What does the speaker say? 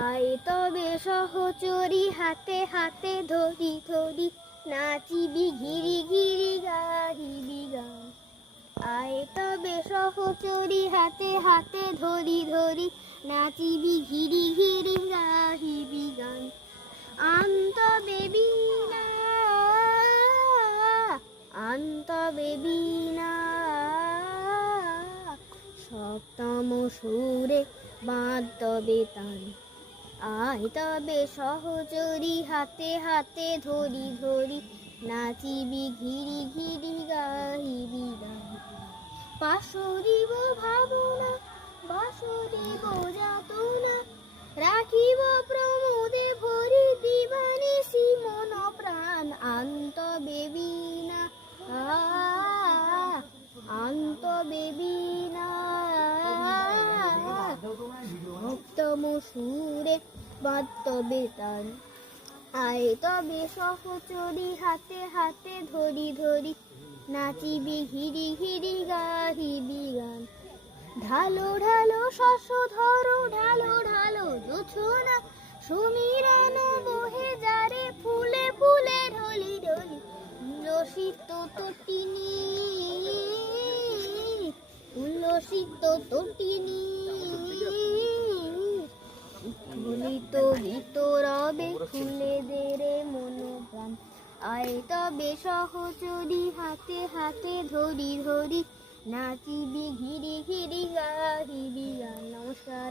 আয় তবে সহচরী হাতে হাতে ধরি ধরি নাচিবি ঘিরি ঘিরি গাহিবি গান। আয় তবে সহচরী হাতে হাতে ধরি ধরি নাচিবি ঘিরি ঘিরি গাহিবি গান। আন্ত বেবিনা আন্ত বেবিনা সপ্তম সুরে বাঁধ তবে তান। আয় তবে সহচরী হাতে হাতে ধরি ধরি নাচিবি ঘিরি ঘিরি গাহিবি গান। পাশরিব ভাবনা বাসরিব যাতনা রাখিব প্রমোদে ভরি দিবানিসি মন প্রাণ। আন্ত বেবিনা আন্ত বেবিনা সপ্তম সুরে বাঁধ তবে তান। আয় তবে সহচরী হাতে হাতে ধরি ধরি নাচিবি ঘিরি ঘিরি গাহিবি গান। ঢালো ঢালো শস্য ধরো ঢালো ঢালো জোছনা সমীরণ বহে যারে ফুলে ফুলে ঢলি ঢলি উল্লসিত তটিনী উল্লসিত তটিনী উৎফুল্লিত ভিতরবে ফুলে দেরে মনোপ্রাণ। আয় তবে সহচরী হাতে হাতে ধরি ধরি নাচিবি ঘিরি ঘিরি গাহিবি গান। নমস্কার।